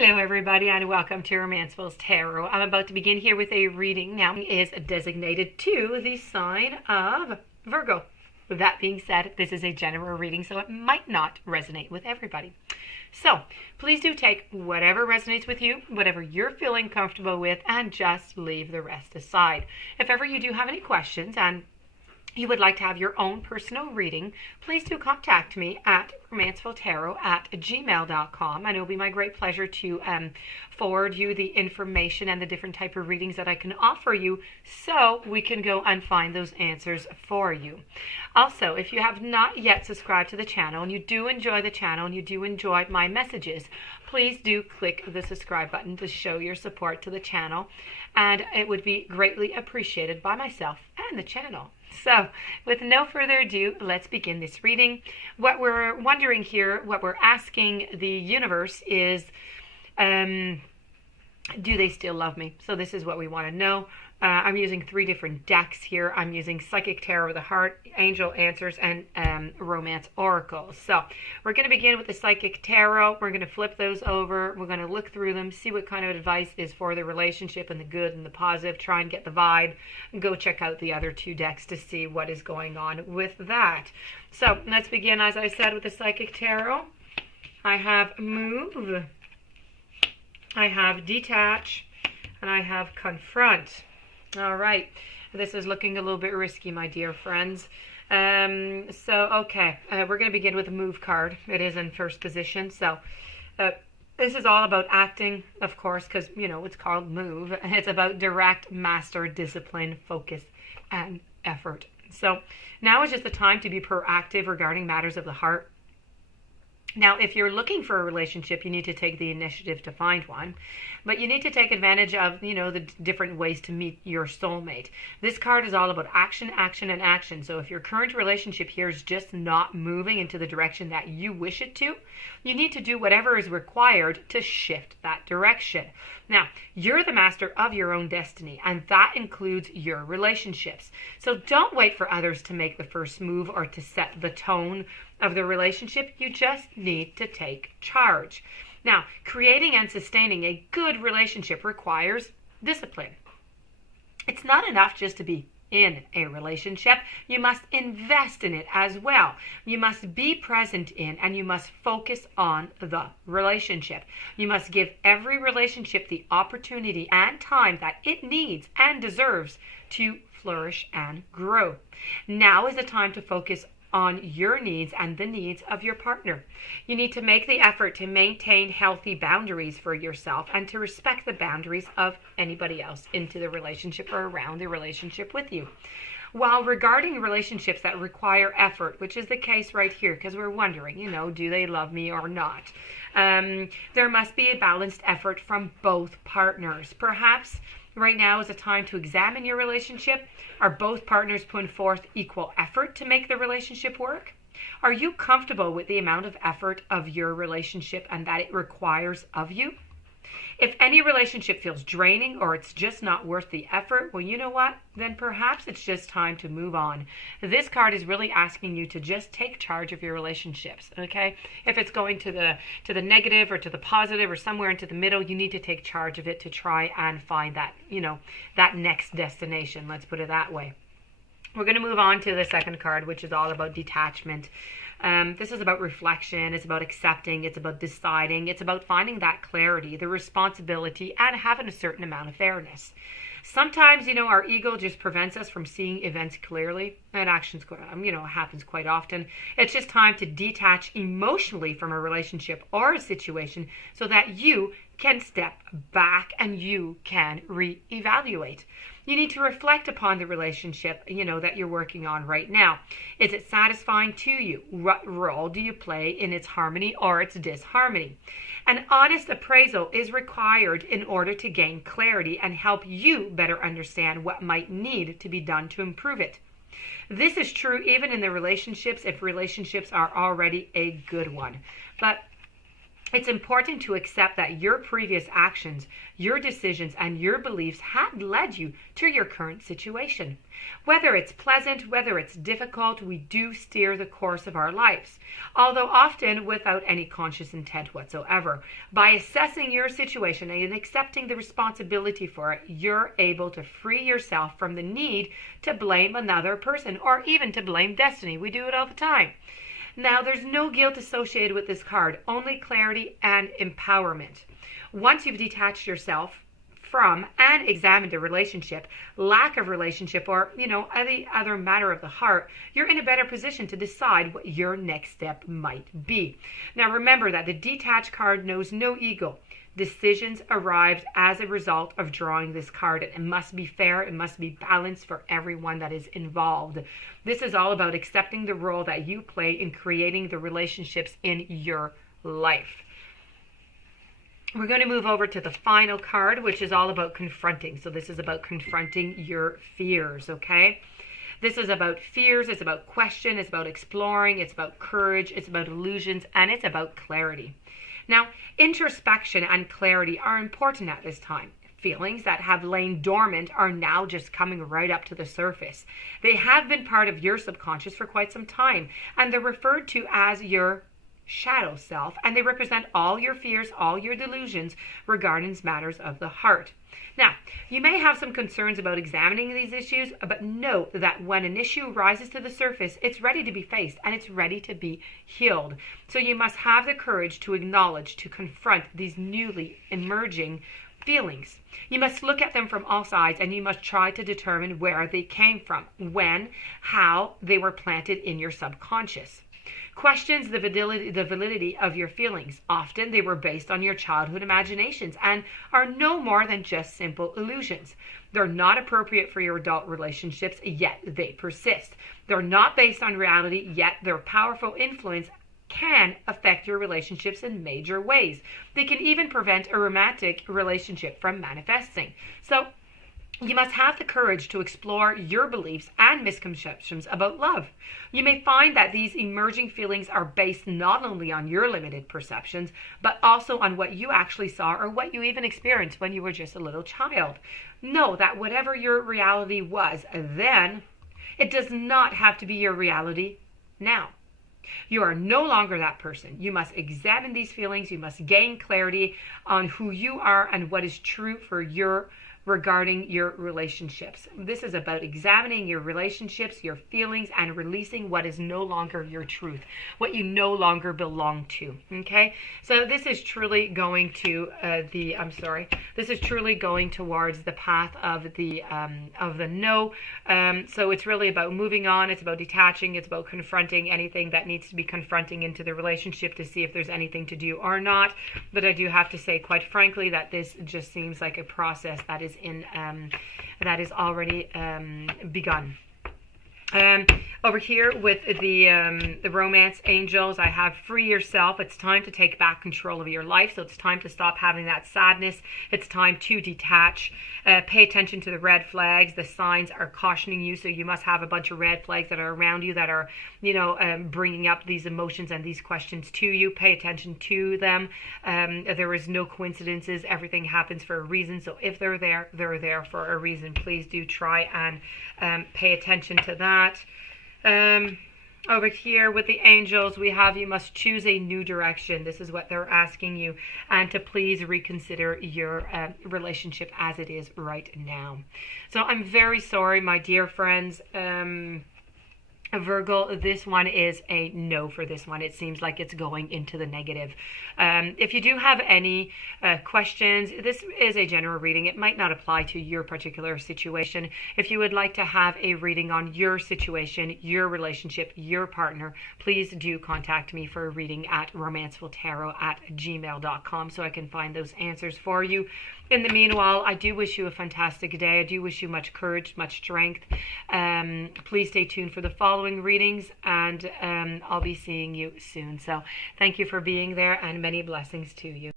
Hello everybody and welcome to Romancefull's Tarot. I'm about to begin here with a reading. Now is designated to the sign of Virgo. With that being said, this is a general reading, so it might not resonate with everybody. So please do take whatever resonates with you, whatever you're feeling comfortable with, and just leave the rest aside. If ever you do have any questions and you would like to have your own personal reading, please do contact me at romancefulltarot@gmail.com, and it will be my great pleasure to forward you the information and the different type of readings that I can offer you so we can go and find those answers for you. Also, if you have not yet subscribed to the channel and you do enjoy the channel and you do enjoy my messages, please do click the subscribe button to show your support to the channel, and it would be greatly appreciated by myself and the channel. So, with no further ado, let's begin this reading. What we're wondering here, what we're asking the universe is, do they still love me? So this is what we want to know. I'm using 3 different decks here. I'm using Psychic Tarot of the Heart, Angel Answers, and Romance Oracles. So we're going to begin with the Psychic Tarot. We're going to flip those over. We're going to look through them, see what kind of advice is for the relationship and the good and the positive, try and get the vibe, and go check out the other 2 decks to see what is going on with that. So let's begin, as I said, with the Psychic Tarot. I have Move, I have Detach, and I have Confront. All right, this is looking a little bit risky, my dear friends. We're going to begin with the Move card. It is in first position. So this is all about acting, of course, because, you know, it's called Move. It's about direct, master, discipline, focus, and effort. So now is just the time to be proactive regarding matters of the heart. Now, if you're looking for a relationship, you need to take the initiative to find one. But you need to take advantage of, you know, the different ways to meet your soulmate. This card is all about action, action, and action. So if your current relationship here is just not moving into the direction that you wish it to, you need to do whatever is required to shift that direction. Now, you're the master of your own destiny, and that includes your relationships. So don't wait for others to make the first move or to set the tone of the relationship. You just need to take charge. Now, creating and sustaining a good relationship requires discipline. It's not enough just to be in a relationship. You must invest in it as well. You must be present in, and you must focus on the relationship. You must give every relationship the opportunity and time that it needs and deserves to flourish and grow. Now is the time to focus on your needs and the needs of your partner. You need to make the effort to maintain healthy boundaries for yourself and to respect the boundaries of anybody else into the relationship or around the relationship with you. While regarding relationships that require effort, which is the case right here, because we're wondering, you know, do they love me or not? There must be a balanced effort from both partners. Perhaps right now is a time to examine your relationship. Are both partners putting forth equal effort to make the relationship work? Are you comfortable with the amount of effort of your relationship and that it requires of you? If any relationship feels draining or it's just not worth the effort, well, you know what? Then perhaps it's just time to move on. This card is really asking you to just take charge of your relationships, okay? If it's going to the negative or to the positive or somewhere into the middle, you need to take charge of it to try and find that, you know, that next destination. Let's put it that way. We're going to move on to the second card, which is all about detachment. This is about reflection, it's about accepting, it's about deciding, it's about finding that clarity, the responsibility, and having a certain amount of fairness. Sometimes, you know, our ego just prevents us from seeing events clearly, and actions, you know, happens quite often. It's just time to detach emotionally from a relationship or a situation so that you can step back and you can reevaluate. You need to reflect upon the relationship, you know, that you're working on right now. Is it satisfying to you? What role do you play in its harmony or its disharmony? An honest appraisal is required in order to gain clarity and help you better understand what might need to be done to improve it. This is true even in the relationships if relationships are already a good one. But It's important to accept that your previous actions, your decisions, and your beliefs had led you to your current situation. Whether it's pleasant, whether it's difficult, we do steer the course of our lives, although often without any conscious intent whatsoever. By assessing your situation and accepting the responsibility for it, you're able to free yourself from the need to blame another person or even to blame destiny. We do it all the time. Now, there's no guilt associated with this card, only clarity and empowerment. Once you've detached yourself from and examined a relationship, lack of relationship, or, any other matter of the heart, you're in a better position to decide what your next step might be. Now, remember that the detached card knows no ego. Decisions arrived as a result of drawing this card. It must be fair. It must be balanced for everyone that is involved. This is all about accepting the role that you play in creating the relationships in your life. We're going to move over to the final card, which is all about confronting. So this is about confronting your fears, okay? This is about fears. It's about question. It's about exploring. It's about courage. It's about illusions. And it's about clarity. Now, introspection and clarity are important at this time. Feelings that have lain dormant are now just coming right up to the surface. They have been part of your subconscious for quite some time, and they're referred to as your shadow self, and they represent all your fears, all your delusions regarding matters of the heart. Now, you may have some concerns about examining these issues, but note that when an issue rises to the surface, it's ready to be faced and it's ready to be healed. So you must have the courage to acknowledge, to confront these newly emerging feelings. You must look at them from all sides, and you must try to determine where they came from, when, how they were planted in your subconscious. Questions the validity of your feelings. Often they were based on your childhood imaginations and are no more than just simple illusions. They're not appropriate for your adult relationships, yet they persist. They're not based on reality, yet their powerful influence can affect your relationships in major ways. They can even prevent a romantic relationship from manifesting. So you must have the courage to explore your beliefs and misconceptions about love. You may find that these emerging feelings are based not only on your limited perceptions, but also on what you actually saw or what you even experienced when you were just a little child. Know that whatever your reality was then, it does not have to be your reality now. You are no longer that person. You must examine these feelings. You must gain clarity on who you are and what is true for your regarding your relationships. This is about examining your relationships, your feelings, and releasing what is no longer your truth, what you no longer belong to. Okay, so this is truly going to this is truly going towards the path of the no. So it's really about moving on. It's about detaching. It's about confronting anything that needs to be confronting into the relationship to see if there's anything to do or not. But I do have to say, quite frankly, that this just seems like a process that is already begun. Over here with the romance angels, I have free yourself. It's time to take back control of your life. So it's time to stop having that sadness. It's time to detach. Pay attention to the red flags. The signs are cautioning you. So you must have a bunch of red flags that are around you that are, bringing up these emotions and these questions to you. Pay attention to them. There is no coincidences. Everything happens for a reason. So if they're there for a reason. Please do try and pay attention to that. Over here with the angels, we have you must choose a new direction. This is what they're asking you, and to please reconsider your relationship as it is right now. So I'm very sorry, my dear friends. Virgo, this one is a no for this one. It seems like it's going into the negative. If you do have any questions, this is a general reading. It might not apply to your particular situation. If you would like to have a reading on your situation, your relationship, your partner, please do contact me for a reading at romancefulltarot@gmail.com so I can find those answers for you. In the meanwhile, I do wish you a fantastic day. I do wish you much courage, much strength. Please stay tuned for the following readings, and I'll be seeing you soon. So thank you for being there, and many blessings to you.